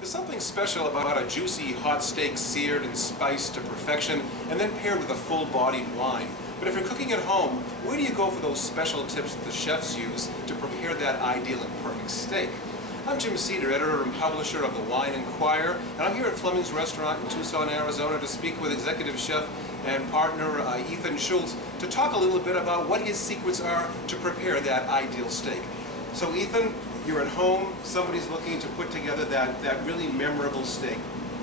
There's something special about a juicy hot steak seared and spiced to perfection and then paired with a full-bodied wine. But if you're cooking at home, where do you go for those special tips that the chefs use to prepare that ideal and perfect steak? I'm Jim Cedar, editor and publisher of the Wine Inquirer, and I'm here at Fleming's restaurant in Tucson, Arizona to speak with executive chef and partner Ethan Schultz to talk a little bit about what his secrets are to prepare that ideal steak. So Ethan, you're at home, somebody's looking to put together that really memorable steak.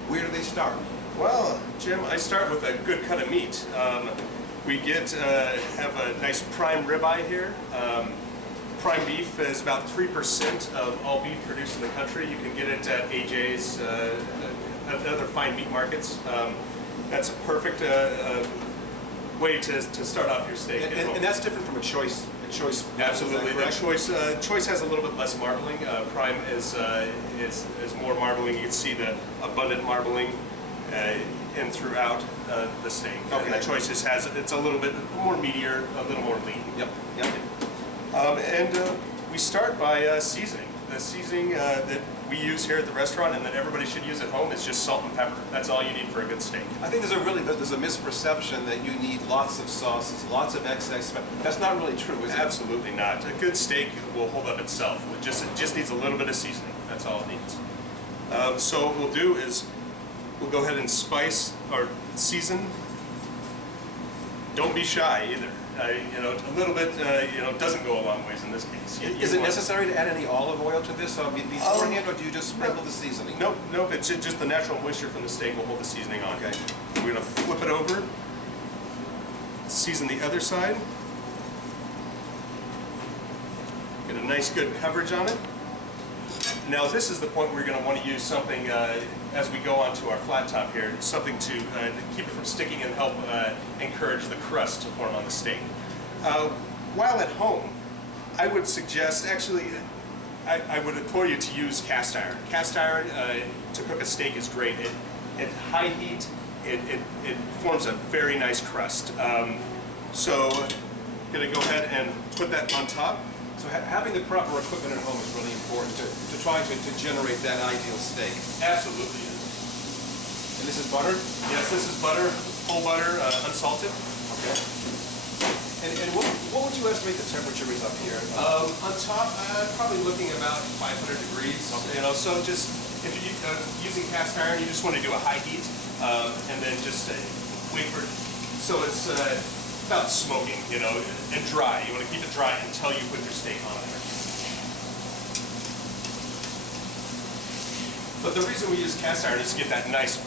Where do they start? Well, Jim, I start with a good cut of meat. We have a nice prime ribeye here. Prime beef is about 3% of all beef produced in the country. You can get it at AJ's, other fine meat markets. That's a perfect way to start off your steak. And that's different from a choice. Absolutely. The choice has a little bit less marbling. Prime is more marbling. You can see the abundant marbling in throughout the steak. Okay. And the choice just it's a little bit more meatier, a little more lean. Yep. We start by seasoning. The seasoning that we use here at the restaurant and that everybody should use at home is just salt and pepper. That's all you need for a good steak. I think there's a misperception that you need lots of sauces, lots of excess. That's not really true, is it? Absolutely not. A good steak will hold up itself. It just needs a little bit of seasoning. That's all it needs. So what we'll do is we'll go ahead and spice or season. Don't be shy either. A little bit, doesn't go a long ways in this case. Is it necessary to add any olive oil to this beforehand, or do you just sprinkle the seasoning? Nope. It's just the natural moisture from the steak will hold the seasoning on. Okay. We're going to flip it over, season the other side, get a nice good coverage on it. Now this is the point where you're going to want to use something as we go onto our flat top here, something to keep it from sticking and help encourage the crust to form on the steak. While at home, I would suggest, actually, I would implore you to use cast iron. Cast iron to cook a steak is great. At high heat, it forms a very nice crust. So I'm going to go ahead and put that on top. So having the proper equipment at home is really important to try to generate that ideal steak. Absolutely is. And this is butter? Yes, this is butter, whole butter, unsalted. Okay. And what would you estimate the temperature is up here? On top, probably looking about 500 degrees. Okay. So just if you're using cast iron, you just want to do a high heat, and then just wait for so it's about smoking, and dry. You want to keep it dry until you put your steak on there. But the reason we use cast iron is to get that nice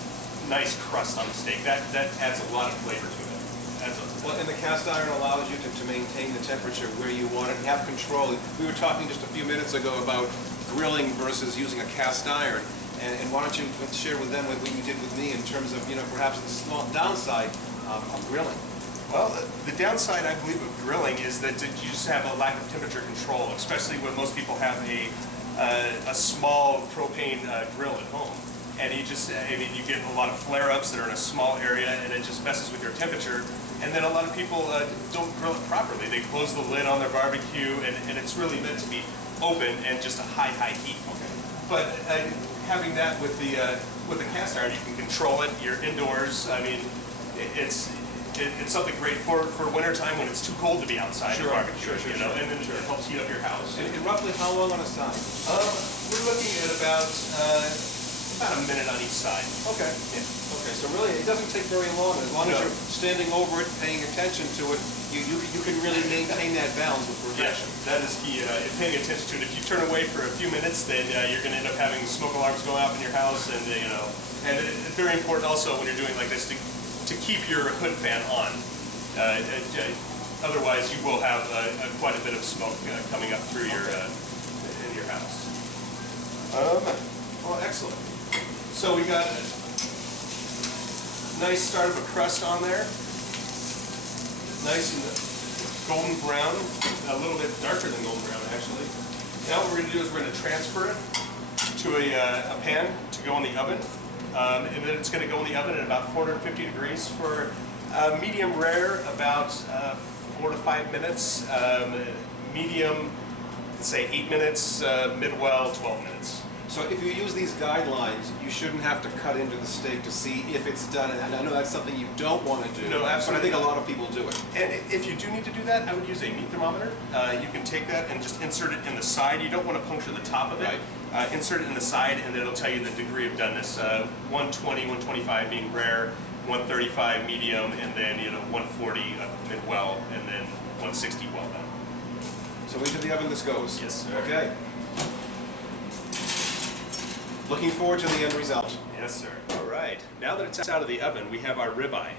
crust on the steak. That adds a lot of flavor to it. And the cast iron allows you to maintain the temperature where you want it and have control. We were talking just a few minutes ago about grilling versus using a cast iron. And why don't you share with them what you did with me in terms of, perhaps the small downside of grilling? Well, the downside, I believe, of grilling is that you just have a lack of temperature control, especially when most people have a small propane grill at home. And you get a lot of flare-ups that are in a small area, and it just messes with your temperature. And then a lot of people don't grill it properly. They close the lid on their barbecue, and it's really meant to be open and just a high heat. Okay. But having that with the cast iron, you can control it. You're indoors. It's something great for wintertime when it's too cold to be outside. Sure, barbecue, and then it helps heat up your house. And roughly how long on a side? We're looking at about a minute on each side. Okay. Yeah. Okay. So really, it doesn't take very long. As long as you're standing over it, paying attention to it, you can really maintain that balance with perfection. Yeah, that is key. Paying attention to it. If you turn away for a few minutes, then you're going to end up having smoke alarms going off in your house, and And it's very important also when you're doing like this to keep your hood fan on. Otherwise, you will have quite a bit of smoke coming up through in your house. Well, excellent. So we got a nice start of a crust on there. Nice and golden brown, a little bit darker than golden brown actually. Now what we're going to do is we're going to transfer it to a pan to go in the oven. And then it's going to go in the oven at about 450 degrees for medium rare, about 4 to 5 minutes. Medium, let's say 8 minutes. Mid-well, 12 minutes. So if you use these guidelines, you shouldn't have to cut into the steak to see if it's done. And I know that's something you don't want to do. No, absolutely But I think not. a lot of people do it. And if you do need to do that, I would use a meat thermometer. You can take that and just insert it in the side. You don't want to puncture the top of it. Right. Insert it in the side, and then it'll tell you the degree of doneness. 120, 125 being rare, 135 medium, and then 140 mid well, and then 160 well done. So into the oven this goes. Yes, sir. Okay. Looking forward to the end result. Yes, sir. All right. Now that it's out of the oven, we have our ribeye.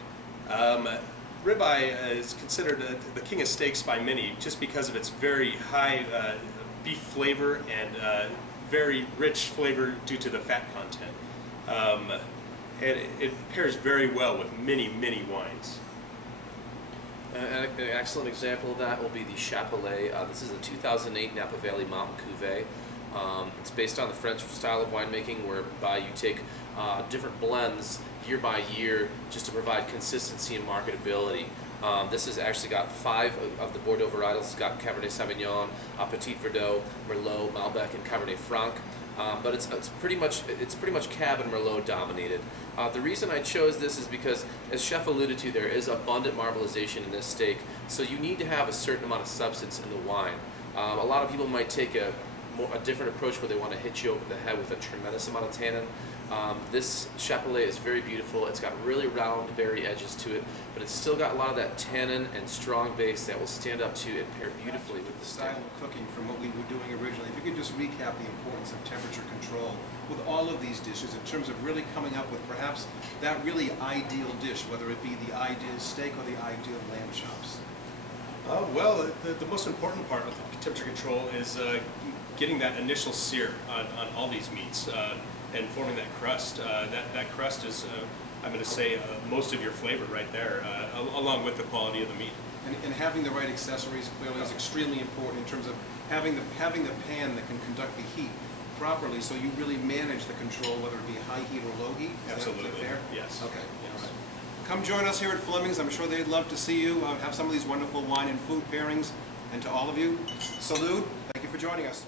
Ribeye is considered the king of steaks by many, just because of its very high beef flavor and very rich flavor due to the fat content. And it pairs very well with many, many wines. An excellent example of that will be the Chappellet. This is a 2008 Napa Valley Mountain Cuvée. It's based on the French style of winemaking, whereby you take different blends year by year just to provide consistency and marketability. This has actually got 5 of the Bordeaux varietals. It's got Cabernet Sauvignon, Petit Verdot, Merlot, Malbec, and Cabernet Franc. But it's pretty much Cab and Merlot dominated. The reason I chose this is because, as Chef alluded to, there is abundant marbleization in this steak, so you need to have a certain amount of substance in the wine. A lot of people might take a different approach where they want to hit you over the head with a tremendous amount of tannin. This Chappellet is very beautiful. It's got really round berry edges to it, but it's still got a lot of that tannin and strong base that will stand up to and pair beautifully with the Style steak. of cooking from what we were doing originally. If you could just recap the importance of temperature control with all of these dishes in terms of really coming up with perhaps that really ideal dish, whether it be the ideal steak or the ideal lamb chops. Well, the most important part of the temperature control is getting that initial sear on all these meats and forming that crust. That crust is, I'm going to say, most of your flavor right there, along with the quality of the meat. And having the right accessories clearly is extremely important in terms of having the pan that can conduct the heat properly, so you really manage the control, whether it be high heat or low heat. Is that fair? Yes. Okay. Yes. All right. Come join us here at Fleming's. I'm sure they'd love to see you, have some of these wonderful wine and food pairings. And to all of you, salute. Thank you for joining us.